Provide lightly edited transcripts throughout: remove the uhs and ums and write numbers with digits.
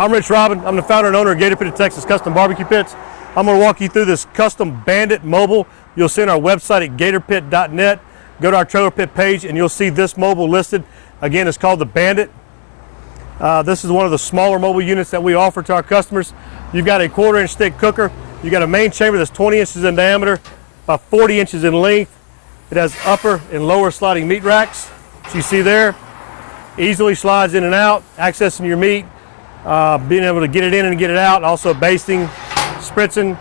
I'm Ritch Robin. I'm the founder and owner of Gator Pit of Texas Custom Barbecue Pits. I'm going to walk you through this custom Bandit mobile. You'll see on our website at gatorpit.net. Go to our trailer pit page and you'll see this mobile listed. Again, it's called the Bandit. This is one of the smaller mobile units that we offer to our customers. You've got a 1/4-inch thick cooker. You've got a main chamber that's 20 inches in diameter, about 40 inches in length. It has upper and lower sliding meat racks, which you see there. Easily slides in and out, accessing your meat, being able to get it in and get it out. Also basting, spritzing,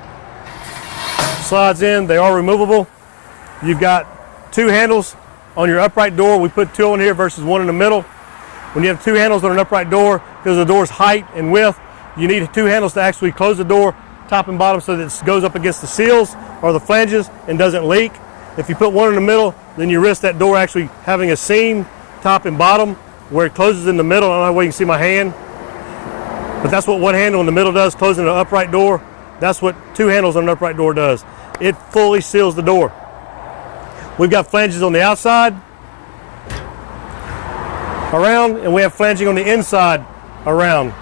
slides in. They are removable. You've got 2 handles on your upright door. We put 2 on here versus 1 in the middle. When you have 2 handles on an upright door, because of the door's height and width, you need 2 handles to actually close the door top and bottom so that it goes up against the seals or the flanges and doesn't leak. If you put 1 in the middle, then you risk that door actually having a seam top and bottom where it closes in the middle. I don't know where you can see my hand, but that's what 1 handle in the middle does, closing an upright door. That's what 2 handles on an upright door does. It fully seals the door. We've got flanges on the outside, around, and we have flanging on the inside, around.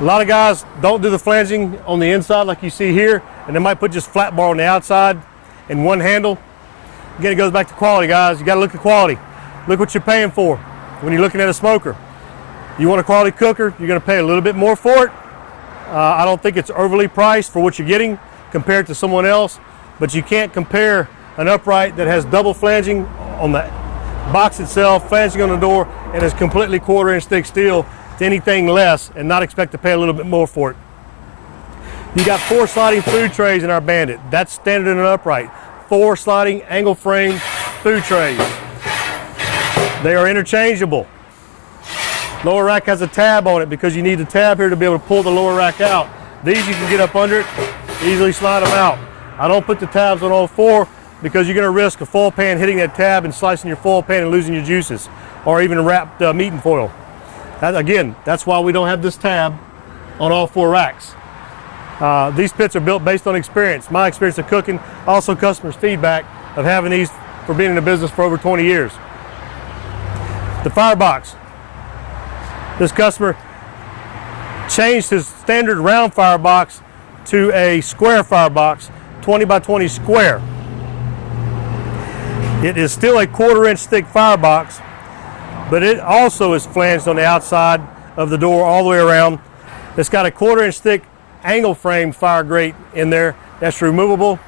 A lot of guys don't do the flanging on the inside like you see here, and they might put just flat bar on the outside and 1 handle. Again, it goes back to quality, guys. You got to look at quality. Look what you're paying for when you're looking at a smoker. You want a quality cooker, you're going to pay a little bit more for it. I don't think it's overly priced for what you're getting compared to someone else, but you can't compare an upright that has double flanging on the box itself, flanging on the door, and is completely 1/4-inch thick steel to anything less and not expect to pay a little bit more for it. You got 4 sliding food trays in our Bandit. That's standard in an upright. 4 sliding angle frame food trays. They are interchangeable. Lower rack has a tab on it because you need the tab here to be able to pull the lower rack out. These you can get up under it, easily slide them out. I don't put the tabs on all 4 because you're going to risk a foil pan hitting that tab and slicing your foil pan and losing your juices, or even wrapped meat in foil. Again, that's why we don't have this tab on all 4 racks. These pits are built based on experience, my experience of cooking, also customers' feedback of having these for being in the business for over 20 years. The firebox. This customer changed his standard round firebox to a square firebox, 20 by 20 square. It is still a 1/4-inch thick firebox, but it also is flanged on the outside of the door all the way around. It's got a 1/4-inch thick angle frame fire grate in there that's removable.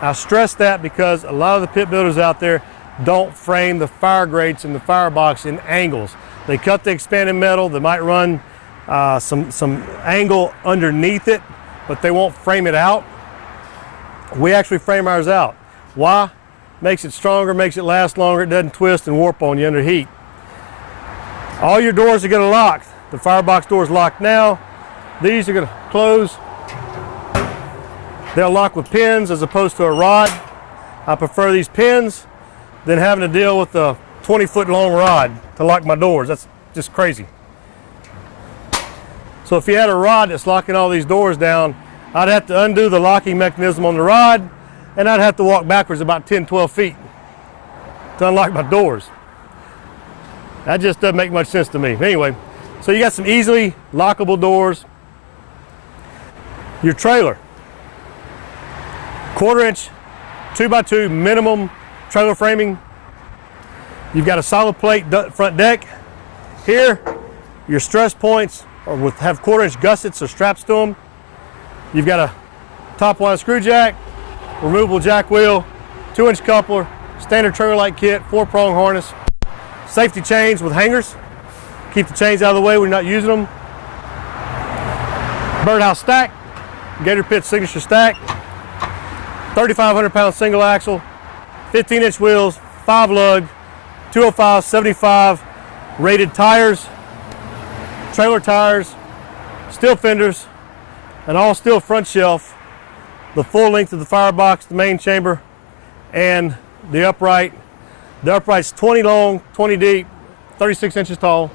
I stress that because a lot of the pit builders out there don't frame the fire grates in the firebox in angles. They cut the expanded metal. They might run some angle underneath it, but they won't frame it out. We actually frame ours out. Why? Makes it stronger, makes it last longer. It doesn't twist and warp on you under heat. All your doors are going to lock. The firebox door is locked now. These are going to close. They'll lock with pins as opposed to a rod. I prefer these pins than having to deal with a 20-foot long rod to lock my doors. That's just crazy. So if you had a rod that's locking all these doors down, I'd have to undo the locking mechanism on the rod, and I'd have to walk backwards about 10, 12 feet to unlock my doors. That just doesn't make much sense to me. Anyway, so you got some easily lockable doors. Your trailer, 1/4-inch, 2x2 minimum trailer framing. You've got a solid plate front deck. Here, your stress points have 1/4-inch gussets or straps to them. You've got a top line screw jack, removable jack wheel, 2-inch coupler, standard trailer light kit, 4-prong harness, safety chains with hangers. Keep the chains out of the way when you're not using them. Birdhouse stack, Gator Pit signature stack, 3,500-pound single axle, 15-inch wheels, 5 lug, 205, 75 rated tires, trailer tires, steel fenders, an all steel front shelf, the full length of the firebox, the main chamber, and the upright. The upright's 20 long, 20 deep, 36 inches tall.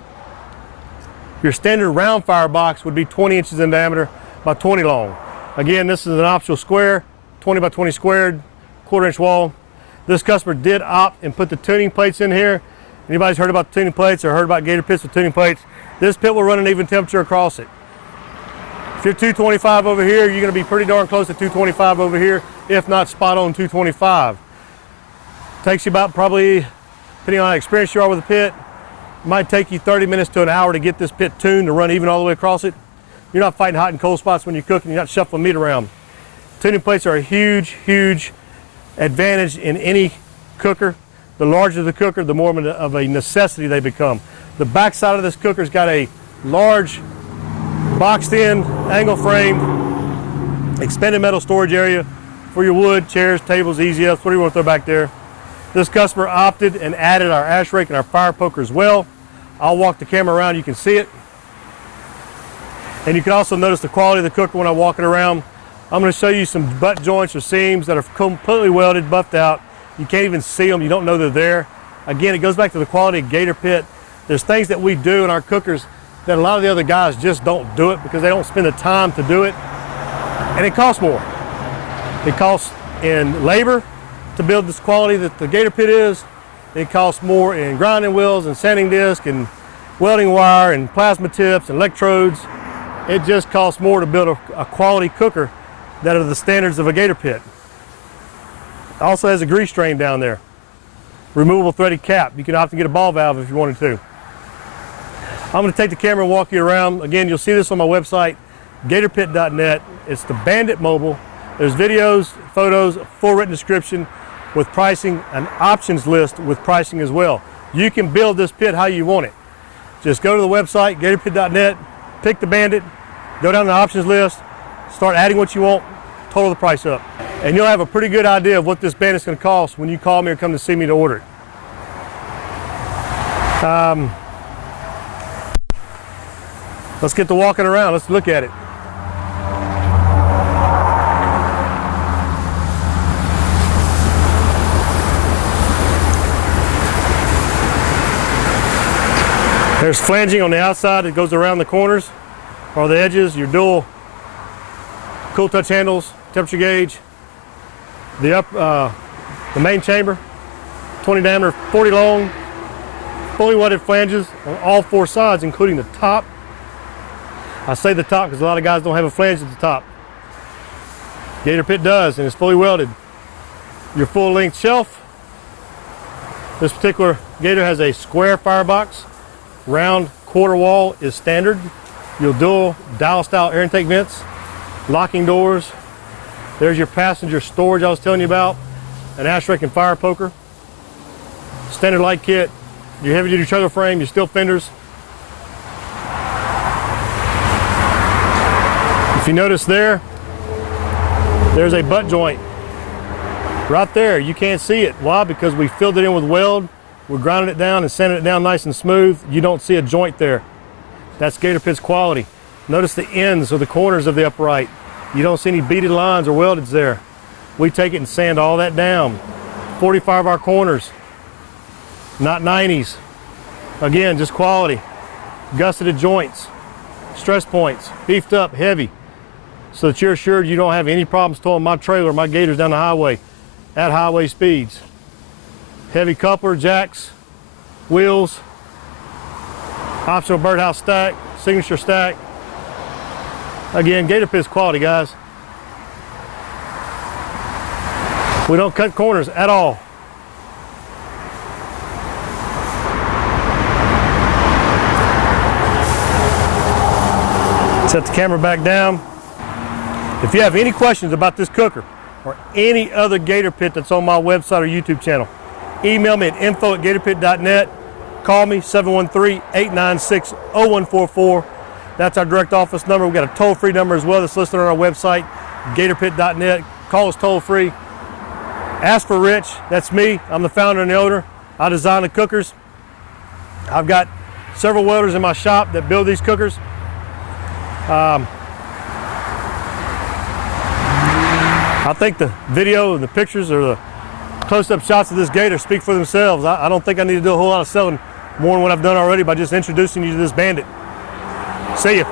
Your standard round firebox would be 20 inches in diameter by 20 long. Again, this is an optional square, 20 by 20 squared, 1/4-inch wall. This customer did opt and put the tuning plates in here. Anybody's heard about the tuning plates or heard about Gator Pits with tuning plates? This pit will run an even temperature across it. If you're 225 over here, you're gonna be pretty darn close to 225 over here, if not spot on 225. Takes you about probably, depending on how experienced you are with the pit, it might take you 30 minutes to an hour to get this pit tuned to run even all the way across it. You're not fighting hot and cold spots when you're cooking, you're not shuffling meat around. Tuning plates are a huge, huge advantage in any cooker. The larger the cooker, the more of a necessity they become. The back side of this cooker's got a large boxed in angle frame, expanded metal storage area for your wood, chairs, tables, easy ups, whatever you want to throw back there. This customer opted and added our ash rake and our fire poker as well. I'll walk the camera around, you can see it. And you can also notice the quality of the cooker when I walk it around. I'm going to show you some butt joints or seams that are completely welded, buffed out. You can't even see them, you don't know they're there. Again, it goes back to the quality of Gator Pit. There's things that we do in our cookers that a lot of the other guys just don't do it because they don't spend the time to do it. And it costs more. It costs in labor to build this quality that the Gator Pit is. It costs more in grinding wheels and sanding disc and welding wire and plasma tips and electrodes. It just costs more to build a quality cooker that are the standards of a Gator Pit. It also has a grease drain down there. Removable threaded cap. You can opt to get a ball valve if you wanted to. I'm going to take the camera and walk you around. Again, you'll see this on my website, gatorpit.net. It's the Bandit mobile. There's videos, photos, full written description with pricing, an options list with pricing as well. You can build this pit how you want it. Just go to the website, gatorpit.net, pick the Bandit, go down the options list, start adding what you want, total the price up. And you'll have a pretty good idea of what this Bandit's going to cost when you call me or come to see me to order it. Let's get to walking around. Let's look at it. There's flanging on the outside that goes around the corners or the edges, your dual cool touch handles, temperature gauge, the main chamber, 20 diameter, 40 long, fully welded flanges on all four sides, including the top. I say the top because a lot of guys don't have a flange at the top. Gator Pit does, and it's fully welded. Your full length shelf. This particular Gator has a square firebox. Round quarter wall is standard. Your dual dial style air intake vents, locking doors. There's your passenger storage I was telling you about, an ash rake and fire poker. Standard light kit, your heavy duty trailer frame, your steel fenders. If you notice there's a butt joint right there. You can't see it. Why? Because we filled it in with weld. We're grinding it down and sanding it down nice and smooth. You don't see a joint there. That's Gator Pit's quality. Notice the ends or the corners of the upright. You don't see any beaded lines or weldeds there. We take it and sand all that down. 45R corners, not 90s. Again, just quality. Gusseted joints, stress points, beefed up, heavy, so that you're assured you don't have any problems towing my trailer, my Gators down the highway at highway speeds. Heavy coupler, jacks, wheels, optional Birdhouse stack, signature stack. Again, Gator Pit's quality, guys. We don't cut corners at all. Set the camera back down. If you have any questions about this cooker or any other Gator Pit that's on my website or YouTube channel, email me at info@gatorpit.net. Call me 713-896-0144. That's our direct office number. We've got a toll-free number as well that's listed on our website, gatorpit.net. Call us toll-free. Ask for Ritch. That's me. I'm the founder and the owner. I design the cookers. I've got several welders in my shop that build these cookers. I think the video and the pictures or the close-up shots of this Gator speak for themselves. I don't think I need to do a whole lot of selling more than what I've done already by just introducing you to this Bandit. See ya.